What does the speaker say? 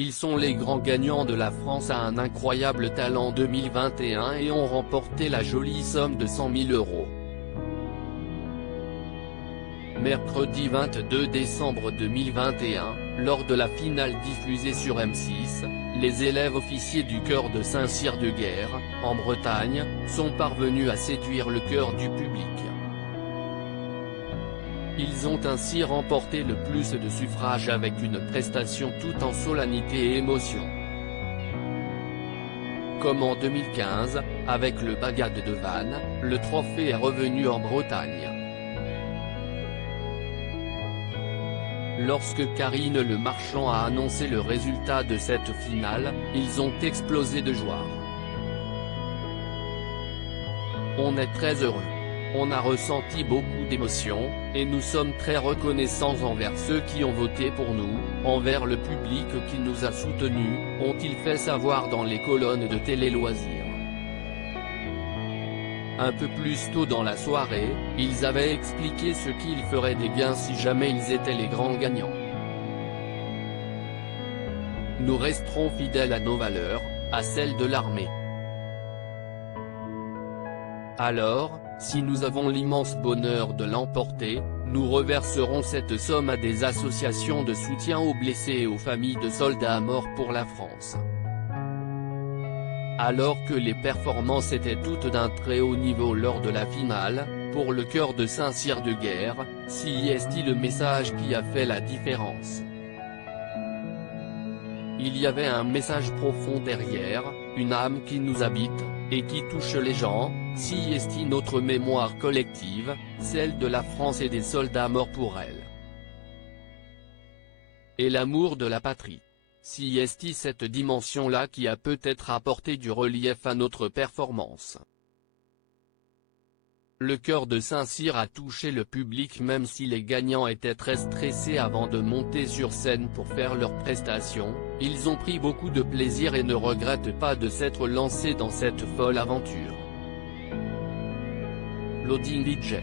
Ils sont les grands gagnants de la France à un incroyable talent 2021 et ont remporté la jolie somme de 100 000 €. Mercredi 22 décembre 2021, lors de la finale diffusée sur M6, les élèves officiers du chœur de Saint-Cyr-de-Guerre, en Bretagne, sont parvenus à séduire le cœur du public. Ils ont ainsi remporté le plus de suffrages avec une prestation tout en solennité et émotion. Comme en 2015, avec le Bagad de Vannes, le trophée est revenu en Bretagne. Lorsque Karine Le Marchand a annoncé le résultat de cette finale, ils ont explosé de joie. On est très heureux. On a ressenti beaucoup d'émotions, et nous sommes très reconnaissants envers ceux qui ont voté pour nous, envers le public qui nous a soutenus, ont-ils fait savoir dans les colonnes de Télé Loisirs. Un peu plus tôt dans la soirée, ils avaient expliqué ce qu'ils feraient des gains si jamais ils étaient les grands gagnants. Nous resterons fidèles à nos valeurs, à celles de l'armée. Alors, si nous avons l'immense bonheur de l'emporter, nous reverserons cette somme à des associations de soutien aux blessés et aux familles de soldats morts pour la France. Alors que les performances étaient toutes d'un très haut niveau lors de la finale, pour le chœur de Saint-Cyr-de-Guerre, si est le message qui a fait la différence. Il y avait un message profond derrière, une âme qui nous habite, et qui touche les gens, si est notre mémoire collective, celle de la France et des soldats morts pour elle. Et l'amour de la patrie. Si est cette dimension-là qui a peut-être apporté du relief à notre performance. Le chœur de Saint-Cyr a touché le public même si les gagnants étaient très stressés avant de monter sur scène pour faire leur prestation, ils ont pris beaucoup de plaisir et ne regrettent pas de s'être lancés dans cette folle aventure. Loading DJ.